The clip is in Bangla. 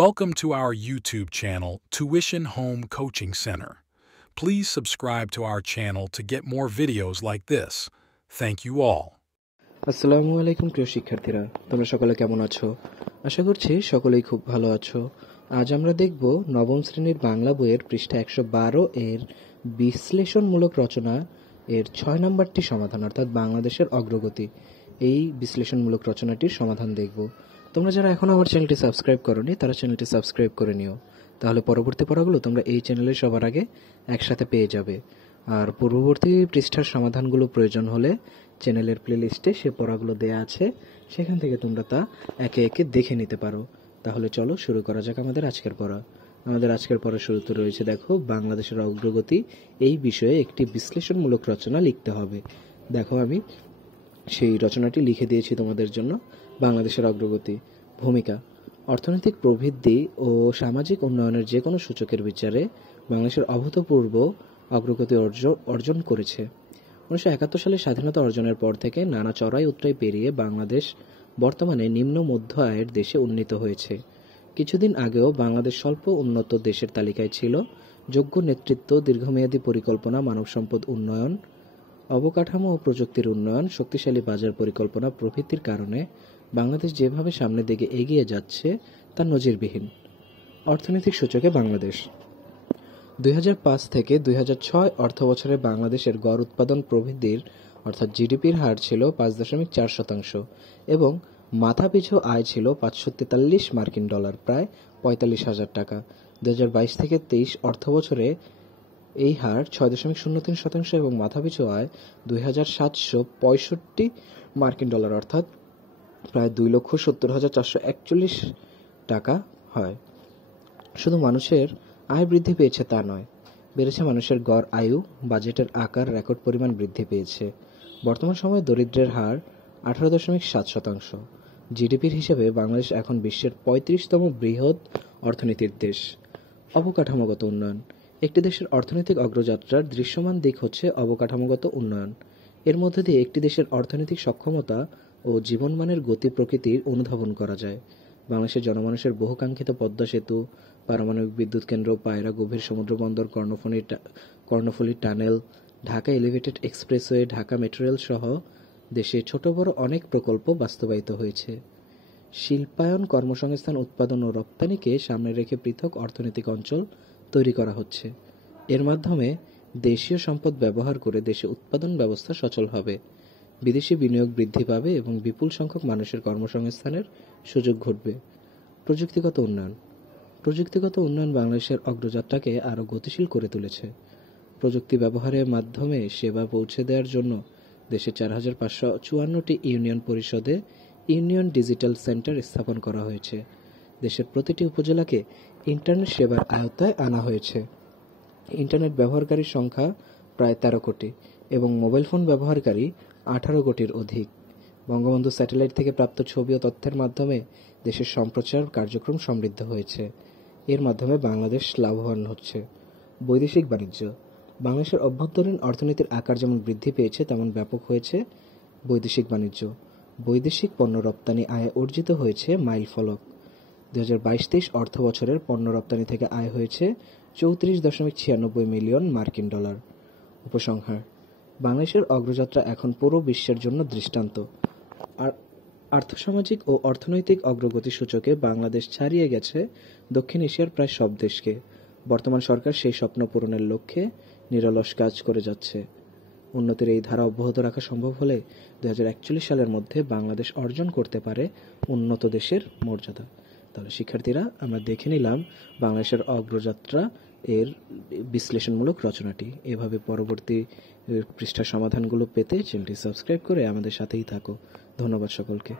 Welcome to our YouTube channel, Tuition Home Coaching Center. Please subscribe to our channel to get more videos like this. Thank you all. আসসালামু আলাইকুম প্রিয় শিক্ষার্থীরা, তোমরা সকলে কেমন আছো? আশা করছি সকলেই খুব ভালো আছো। আজ আমরা দেখব নবম শ্রেণীর বাংলা বইয়ের পৃষ্ঠা 112 এর বিশ্লেষণমূলক রচনা এর 6 নম্বরটি সমাধান, অর্থাৎ বাংলাদেশের অগ্রগতি। এই বিশ্লেষণমূলক রচনাটির সমাধান দেখব। তোমরা যারা এখনো আমার চ্যানেলটি সাবস্ক্রাইব করোনি তারা চ্যানেলটি সাবস্ক্রাইব করে নিও, তাহলে পরবর্তী পড়াগুলো তোমরা এই চ্যানেলে সবার আগে একসাথে পেয়ে যাবে। আর পূর্ববর্তী পৃষ্ঠার সমাধানগুলো প্রয়োজন হলে চ্যানেলের প্লেলিস্টে সে পড়াগুলো দেয়া আছে, সেখান থেকে তোমরা তা একে একে দেখে নিতে পারো। তাহলে চলো শুরু করা যাক আমাদের আজকের পড়া। আমাদের আজকের পড়ার শুরুতে রয়েছে, দেখো, বাংলাদেশের অগ্রগতি। এই বিষয়ে একটি বিশ্লেষণমূলক রচনা লিখতে হবে। দেখো, আমি সেই রচনাটি লিখে দিয়েছি তোমাদের জন্য। বাংলাদেশের অগ্রগতি। ভূমিকা: অর্থনৈতিক প্রবৃদ্ধি ও সামাজিক উন্নয়নের যে কোনো সূচকের বিচারে বাংলাদেশের অভূতপূর্ব অগ্রগতি অর্জন করেছে। 1971 সালে স্বাধীনতা অর্জনের পর থেকে নানা চড়াই উতরাই পেরিয়ে বাংলাদেশ বর্তমানে নিম্ন মধ্য আয়ের দেশে উন্নীত হয়েছে। কিছুদিন আগেও বাংলাদেশ স্বল্প উন্নত দেশের তালিকায় ছিল। যোগ্য নেতৃত্ব, দীর্ঘমেয়াদী পরিকল্পনা, মানব সম্পদ উন্নয়ন, অবকাঠামো ও প্রযুক্তির উন্নয়ন, শক্তিশালী বাজার পরিকল্পনা প্রভৃতির কারণে বাংলাদেশ যেভাবে সামনের দিকে এগিয়ে যাচ্ছে তা নজিরবিহীন। অর্থনৈতিক সূচকে বাংলাদেশ 2005 থেকে 2006 অর্থবছরে বাংলাদেশের গড় উৎপাদন প্রবৃদ্ধির অর্থাৎ জিডিপির হার ছিল 5.4% এবং মাথাপিছু আয় ছিল $543 প্রায় 45,000 টাকা। 2022 থেকে 23 অর্থবছরে এই হার 6.03% এবং মাথাপিছু আয় $2,765 অর্থাৎ প্রায় 2,70,441 টাকা হয়। শুধু মানুষের আয় বৃদ্ধি পেয়েছে তা নয়, বেড়েছে মানুষের গড় আয়ু, বাজেটের আকার রেকর্ড পরিমাণ বৃদ্ধি পেয়েছে। বর্তমান সময়ে দরিদ্রের হার 18.7%। জিডিপির হিসেবে বাংলাদেশ এখন বিশ্বের 35তম বৃহৎ অর্থনীতির দেশ। অবকাঠামোগত উন্নয়ন: একটি দেশের অর্থনৈতিক অগ্রযাত্রার দৃশ্যমান দিক হচ্ছে অবকাঠামোগত উন্নয়ন। এর মধ্যে দিয়ে একটি দেশের অর্থনৈতিক সক্ষমতা ও জীবনমানের গতি প্রকৃতির অনুধাবন করা যায়। বাংলাদেশের জনমানুষের বহুকাঙ্ক্ষিত পদ্মা সেতু, পারমাণবিক বিদ্যুৎ কেন্দ্র, পায়রা গভীর সমুদ্র বন্দর, Karnaphuli tunnel, Dhaka elevated expressway, Dhaka metro rail সহ দেশে ছোট বড় অনেক প্রকল্প বাস্তবায়িত হয়েছে। শিল্পায়ন, কর্মসংস্থান, উৎপাদন ও রপ্তানিকে সামনে রেখে পৃথক অর্থনৈতিক অঞ্চল তৈরি করা হচ্ছে। এর মাধ্যমে দেশীয় সম্পদ ব্যবহার করে দেশে উৎপাদন ব্যবস্থা সচল হবে, বিদেশি বিনিয়োগ বৃদ্ধি পাবে এবং বিপুল সংখ্যক মানুষের কর্মসংস্থানের সুযোগ ঘটবে। প্রযুক্তিগত উন্নয়ন: প্রযুক্তিগত উন্নয়ন বাংলাদেশের অগ্রযাত্রাকে আরও গতিশীল করে তুলেছে। প্রযুক্তি ব্যবহারের মাধ্যমে সেবা পৌঁছে দেওয়ার জন্য দেশে 4,554টি ইউনিয়ন পরিষদে ইউনিয়ন ডিজিটাল সেন্টার স্থাপন করা হয়েছে। দেশের প্রতিটি উপজেলাকে ইন্টারনেট সেবার আওতায় আনা হয়েছে। ইন্টারনেট ব্যবহারকারীর সংখ্যা প্রায় 13 কোটি এবং মোবাইল ফোন ব্যবহারকারী 18 কোটির অধিক। বঙ্গবন্ধু স্যাটেলাইট থেকে প্রাপ্ত ছবি ও তথ্যের মাধ্যমে দেশের সম্প্রচার কার্যক্রম সমৃদ্ধ হয়েছে। এর মাধ্যমে বাংলাদেশ লাভবান হচ্ছে। বৈদেশিক বাণিজ্য: বাংলাদেশের অভ্যন্তরীণ অর্থনীতির আকার যেমন বৃদ্ধি পেয়েছে তেমন ব্যাপক হয়েছে বৈদেশিক বাণিজ্য। বৈদেশিক পণ্য রপ্তানি আয়ে অর্জিত হয়েছে মাইল ফলক। 2022-23 অর্থ বছরের পণ্য রপ্তানি থেকে আয় হয়েছে $34.96 মিলিয়ন। উপসংহার: বাংলাদেশের অগ্রযাত্রা এখন পুরো বিশ্বের জন্য দৃষ্টান্ত। আর্থসামাজিক ও অর্থনৈতিক অগ্রগতি সূচকে বাংলাদেশ ছাড়িয়ে গেছে দক্ষিণ এশিয়ার প্রায় সব দেশকে। বর্তমান সরকার সেই স্বপ্ন পূরণের লক্ষ্যে নিরলস কাজ করে যাচ্ছে। উন্নতির এই ধারা অব্যাহত রাখা সম্ভব হলে 2041 সালের মধ্যে বাংলাদেশ অর্জন করতে পারে উন্নত দেশের মর্যাদা। তাহলে শিক্ষার্থীরা, আমরা দেখে নিলাম বাংলাদেশের অগ্রযাত্রা এর বিশ্লেষণমূলক রচনাটি। এভাবে পরবর্তী পৃষ্ঠার সমাধানগুলো পেতে চ্যানেলটি সাবস্ক্রাইব করে আমাদের সাথেই থাকো। ধন্যবাদ সকলকে।